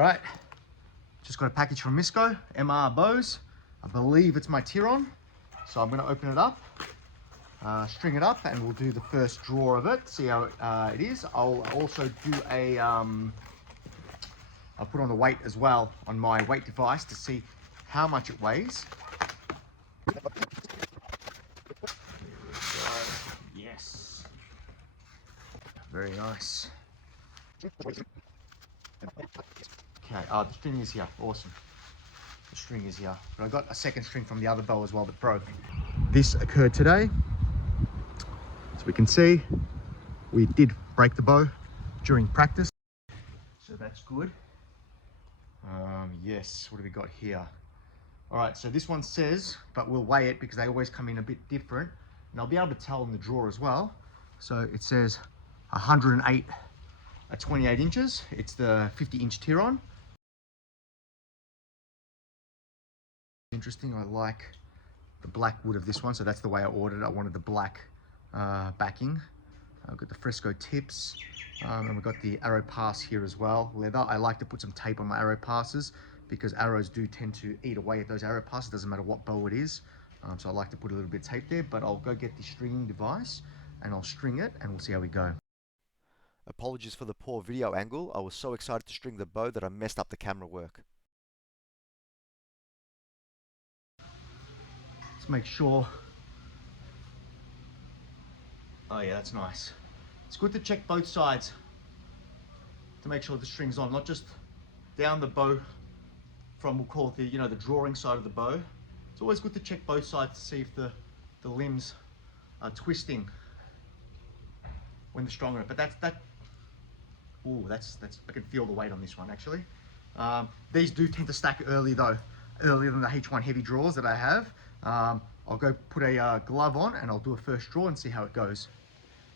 All right, just got a package from Misco, MR bows. I believe it's my Tiron. So I'm gonna open it up, string it up, and we'll do the first draw of it, see how it is. I'll also do I'll put on the weight as well on my weight device to see how much it weighs. Yes. Very nice. Okay, the string is here, awesome. The string is here, but I got a second string from the other bow as well that broke. This occurred today. So we can see we did break the bow during practice. So that's good. Yes, what do we got here? All right, so this one says, but we'll weigh it because they always come in a bit different. And I'll be able to tell in the drawer as well. So it says 108 at 28 inches. It's the 50-inch Tiron. Interesting, I like the black wood of this one, so that's the way I ordered it. I wanted the black backing. I've got the fresco tips, and we've got the arrow pass here as well, leather. I like to put some tape on my arrow passes because arrows do tend to eat away at those arrow passes, doesn't matter what bow it is. So I like to put a little bit of tape there, but I'll go get the stringing device and I'll string it and we'll see how we go. Apologies for the poor video angle. I was so excited to string the bow that I messed up the camera work. Let's make sure. Oh yeah, that's nice. It's good to check both sides to make sure the string's on, not just down the bow from, we'll call it the drawing side of the bow. It's always good to check both sides to see if the limbs are twisting when they're strong enough. But that's I can feel the weight on this one actually. These do tend to stack early though, earlier than the H1 heavy draws that I have. I'll go put a glove on and I'll do a first draw and see how it goes.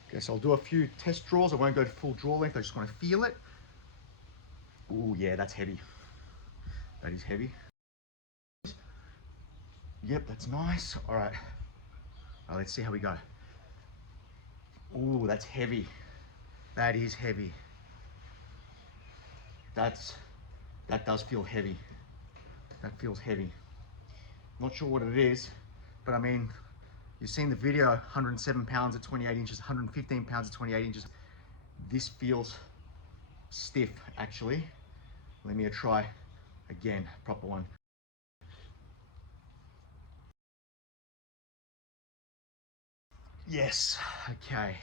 Okay, so I'll do a few test draws. I won't go to full draw length, I just want to feel it. Oh yeah, that's heavy. That is heavy. Yep, that's nice. All right, let's see how we go. Oh, that's heavy. That is heavy. That does feel heavy. That feels heavy. Not sure what it is, but I mean, you've seen the video, 107 pounds at 28 inches, 115 pounds at 28 inches. This feels stiff, actually. Let me try again, proper one. Yes, okay.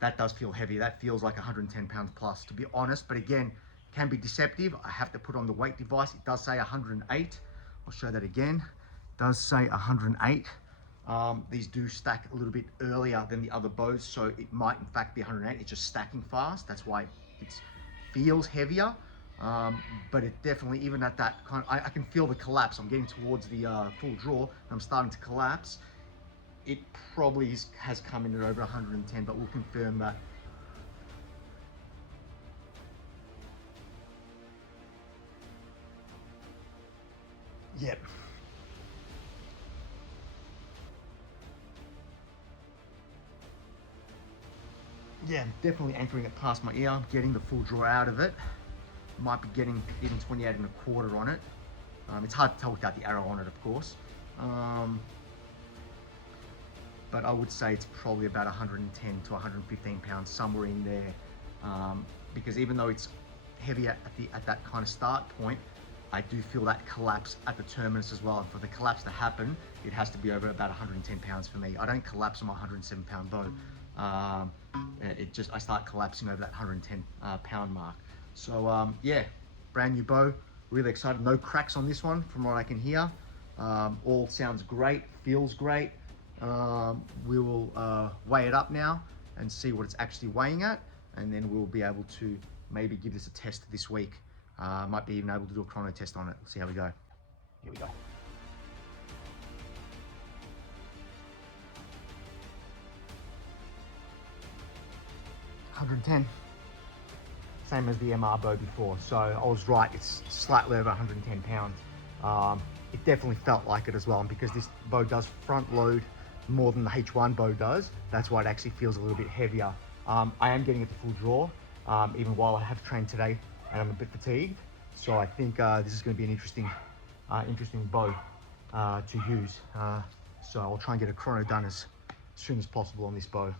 That does feel heavy. That feels like 110 pounds plus, to be honest, but again, can be deceptive. I have to put on the weight device. It does say 108. I'll show that again. It does say 108. These do stack a little bit earlier than the other bows, so it might in fact be 108. It's just stacking fast. That's why it feels heavier. But it definitely, even at that kind of, I can feel the collapse. I'm getting towards the full draw and I'm starting to collapse. It probably has come in at over 110, but we'll confirm that. Yep. Yeah, I'm definitely anchoring it past my ear. I'm getting the full draw out of it. Might be getting even 28 1/4 on it. It's hard to tell without the arrow on it, of course. But I would say it's probably about 110 to 115 pounds, somewhere in there. Because even though it's heavy at that kind of start point, I do feel that collapse at the terminus as well. And for the collapse to happen, it has to be over about 110 pounds for me. I don't collapse on my 107 pound bow. I start collapsing over that 110 pound mark. So yeah, brand new bow, really excited. No cracks on this one from what I can hear. All sounds great, feels great. We will weigh it up now and see what it's actually weighing at, and then we'll be able to maybe give this a test this week. Might be even able to do a chrono test on it. See how we go. Here we go. $110. Same as the MR bow before. So I was right, it's slightly over 110 pounds. It definitely felt like it as well. And because this bow does front load more than the H1 bow does, that's why it actually feels a little bit heavier. I am getting it to full draw, even while I have trained today and I'm a bit fatigued. So I think this is going to be an interesting bow to use. So I'll try and get a chrono done as soon as possible on this bow.